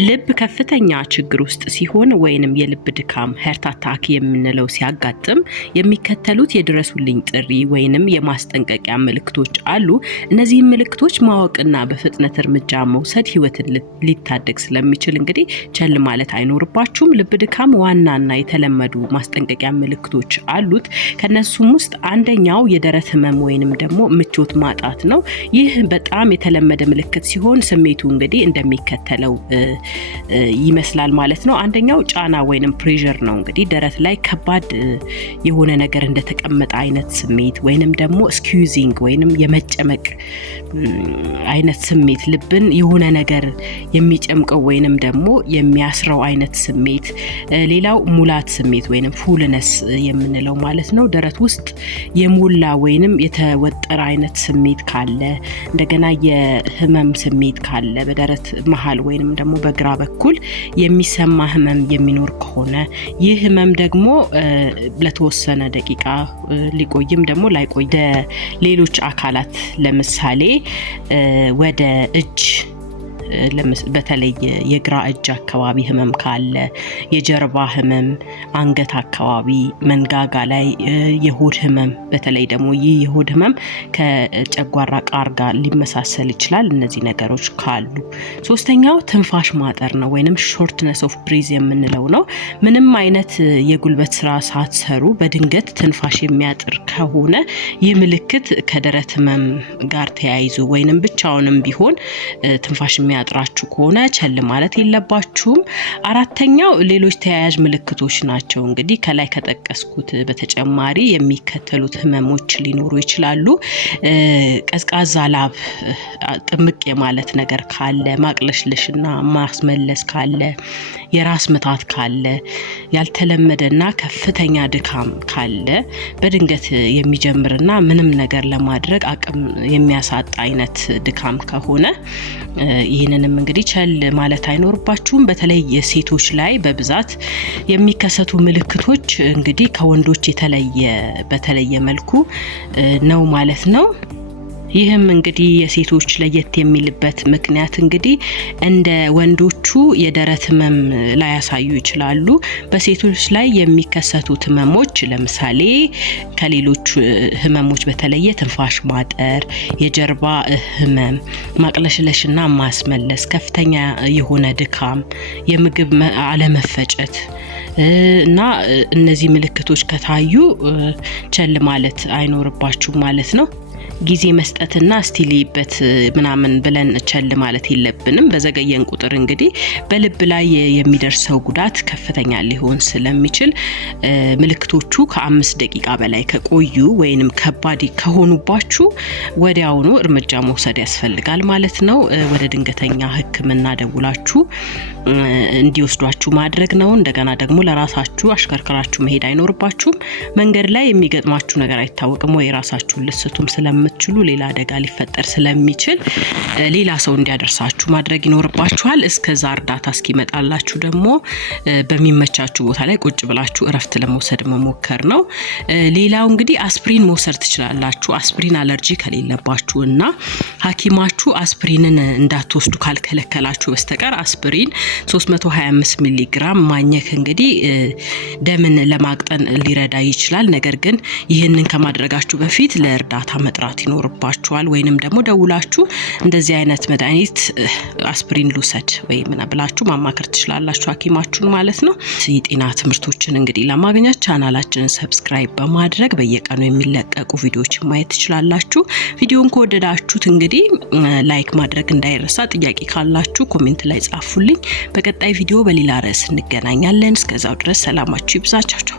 ልብ ከፍተኛ ችግር ውስጥ ሲሆን ወይንም የልብ ድካም ሄርት አታክ የምንለው ሲያጋጥም የሚከተሉት የድረሱልኝ ጥሪ ወይንም የማስጠንቀቂያ ምልክቶች አሉ። እነዚህ ምልክቶች ማወቅና በፍጥነት እርምጃ መውሰድ ህይወትን ሊታደግ ስለሚችል እንግዲህ ቸል ማለት አይኖርባችሁም። ልብ ድካም ዋናና የተለመዱ ማስጠንቀቂያ ምልክቶች አሉት። ከነሱም ውስጥ አንደኛው የደረት ህመም ወይንም ደግሞ ምቾት ማጣት ነው። ይህ በጣም የተለመደ ምልክት ሲሆን ስሜቱ እንግዲህ እንደሚከተለው ይመስላል ማለት ነው። አንደኛው ጫና ወይንም ፕሬሸር ነው። እንግዲህ ደረት ላይ ከባድ የሆነ ነገር እንደተቀመጠ አይነት ስሜት ወይንም ደግሞ ስኩዊዚንግ ወይንም የመጨመቅ አይነት ስሜት፣ ልብን የሆነ ነገር የሚጨምቀው ወይንም ደግሞ የሚያስረው አይነት ስሜት። ሌላው ሙላት ስሜት ወይንም ፉልነስ የምንለው ማለት ነው። ደረት ውስጥ የሞላ ወይንም የተወጠረ አይነት ስሜት ካለ፣ እንደገና የህመም ስሜት ካለ በደረት መሃል ወይንም ደግሞ በግራ በኩል የሚሰማ ህመም የሚኖር ከሆነ ይህ ህመም ደግሞ ለተወሰነ ደቂቃ ሊቆይም ደግሞ ላይቆይ ሌሎች አካላት ለምሳሌ ወደ እጅ በተለይ የግራ እጅ አካባቢ ህመም ካለ፣ የጀርባ ህመም፣ አንገት አካባቢ፣ መንጋጋ ላይ የሆድ ህመም፣ በተለይ ደግሞ ይህ የሆድ ህመም ከጨጓራ ቃር ጋር ሊመሳሰል ይችላል። እነዚህ ነገሮች ካሉ ሶስተኛው ትንፋሽ ማጠር ነው ወይንም ሾርትነስ ኦፍ ብሪዝ የምንለው ነው። ምንም አይነት የጉልበት ስራ ሳትሰሩ በድንገት ትንፋሽ የሚያጥር ከሆነ ይህ ምልክት ከደረት ህመም ጋር ተያይዞ ወይንም ብቻውንም ቢሆን ትንፋሽ የሚያጥራችሁ ከሆነ ቸል ማለት የለባችሁም። አራተኛው ሌሎች ተያያዥ ምልክቶች ናቸው። እንግዲህ ከላይ ከጠቀስኩት በተጨማሪ የሚከተሉት ህመሞች ሊኖሩ ይችላሉ። ቀዝቃዛ ላብ ጥምቅ የማለት ነገር ካለ፣ ማቅለሽለሽና ማስመለስ ካለ፣ የራስ ምታት ካለ፣ ያልተለመደና ከፍተኛ ድካም ካለ፣ በድንገት የሚጀምርና ምንም ነገር ለማድረግ አቅም የሚያሳጣ አይነት ድካም ከሆነ ይህንንም እንግዲህ ቸል ማለት አይኖርባችሁም። በተለይ የሴቶች ላይ በብዛት የሚከሰቱ ምልክቶች እንግዲህ ከወንዶች በተለየ መልኩ ነው ማለት ነው። ይህም እንግዲህ የሴቶች ለየት የሚልበት ምክንያት እንግዲህ እንደ ወንዶቹ የደረት ህመም ላይ ያሳዩ ይችላሉ። በሴቶች ላይ የሚከሰቱት ህመሞች ለምሳሌ ከሌሎች ህመሞች በተለየ ትንፋሽ ማጠር፣ የጀርባ ህመም፣ ማቅለሽለሽና ማስመለስ፣ ከፍተኛ የሆነ ድካም፣ የምግብ አለመፈጨት እና እነዚህ ምልክቶች ከታዩ ቸል ማለት አይኖርባችሁም ማለት ነው። ጊዜ መስጠትና ስቲሊበት ምናምን ብለን ቸል ማለት የለብንም። በዘገየን ቁጥር እንግዲህ በልብ ላይ የሚደርሰው ጉዳት ከፍተኛ ሊሆን ስለሚችል ምልክቶቹ ከ5 ደቂቃ በላይ ከቆዩ ወይንም ከባድ ከሆኑባችሁ ወዲያውኑ እርምጃ መውሰድ ያስፈልጋል ማለት ነው። ወደ ድንገተኛ ሕክምና ደውላችሁ እንዲወስዷችሁ ማድረግ ነው። እንደገና ደግሞ ለራሳችሁ አሽከርክራችሁ መሄድ አይኖርባችሁም። መንገድ ላይ የሚገጥማችሁ ነገር አይታወቅም ወይ ራሳችሁን ልትስቱም ስለምትችሉ ሌላ አደጋ ሊፈጠር ስለሚችል ሌላ ሰው እንዲያደርሳችሁ ማድረግ ይኖርባችኋል። እስከዛ እርዳታ እስኪመጣላችሁ ደግሞ በሚመቻችሁ ቦታ ላይ ቁጭ ብላችሁ እረፍት ለመውሰድ መሞከር ነው። ሌላው እንግዲህ አስፕሪን መውሰድ ትችላላችሁ። አስፕሪን አለርጂ ከሌለባችሁና ሐኪማችሁ አስፕሪንን እንዳትወስዱ ካልከለከላችሁ በስተቀር አስፕሪን 325 ሚሊ ግራም ማኘክ እንግዲህ ደምን ለማቅጠን ሊረዳ ይችላል። ነገር ግን ይህንን ከማድረጋችሁ በፊት ለእርዳታ መጥራት ይኖርባችኋል ወይንም ደግሞ ደውላችሁ እንደዚህ አይነት መድኃኒት አስፕሪን ልውሰድ ወይም ብላችሁ ማማከር ትችላላችሁ ሐኪማችሁን ማለት ነው። የጤና ትምህርቶችን እንግዲህ ለማግኘት ቻናላችንን ሰብስክራይብ በማድረግ በየቀኑ የሚለቀቁ ቪዲዮዎችን ማየት ትችላላችሁ። ቪዲዮን ከወደዳችሁት እንግዲህ ላይክ ማድረግ እንዳይረሳ። ጥያቄ ካላችሁ ኮሜንት ላይ ጻፉልኝ። በቀጣይ ቪዲዮ በሌላ ርዕስ እንገናኛለን። እስከዛው ድረስ ሰላማችሁ ይብዛችሁ።